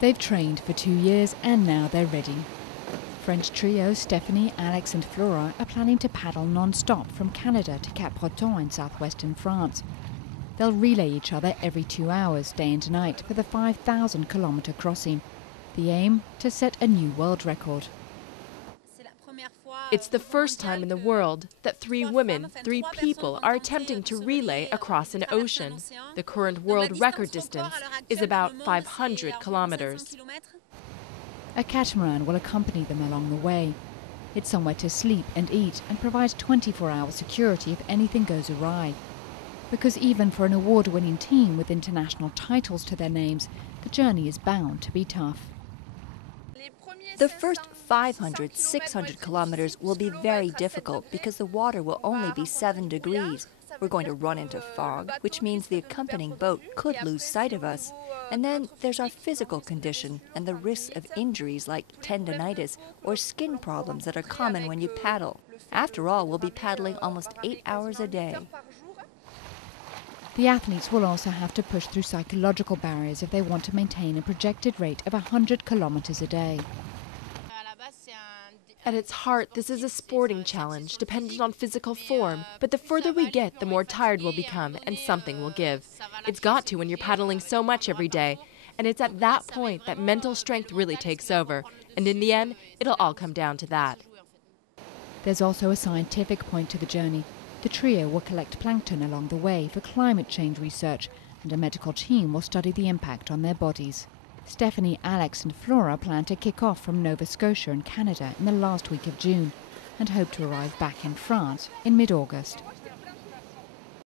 They've trained for 2 years and now they're ready. French trio Stephanie, Alex and Flora are planning to paddle non-stop from Canada to CAPBRETON in southwestern France. They'll relay each other every 2 hours, day and night, for the 5,000-kilometre crossing. The aim, to set a new world record. It's the first time in the world that 3 women, 3 people are attempting to relay across an ocean. The current world record distance is about 500 kilometers. A catamaran will accompany them along the way. It's somewhere to sleep and eat and provides 24-hour security if anything goes awry. Because even for an award-winning team with international titles to their names, the journey is bound to be tough. The first 500, 600 kilometers will be very difficult because the water will only be 7 degrees. We're going to run into fog, which means the accompanying boat could lose sight of us. And then there's our physical condition and the risks of injuries like tendinitis or skin problems that are common when you paddle. After all, we'll be paddling almost 8 hours a day. The athletes will also have to push through psychological barriers if they want to maintain a projected rate of 100 kilometers a day. At its heart, this is a sporting challenge dependent on physical form, but the further we get, the more tired we'll become, and something will give. It's got to when you're paddling so much every day, and it's at that point that mental strength really takes over, and in the end, it'll all come down to that. There's also a scientific point to the journey. The trio will collect plankton along the way for climate change research, and a medical team will study the impact on their bodies. Stephanie, Alex and Flora plan to kick off from Nova Scotia in Canada in the last week of June and hope to arrive back in France in mid-August.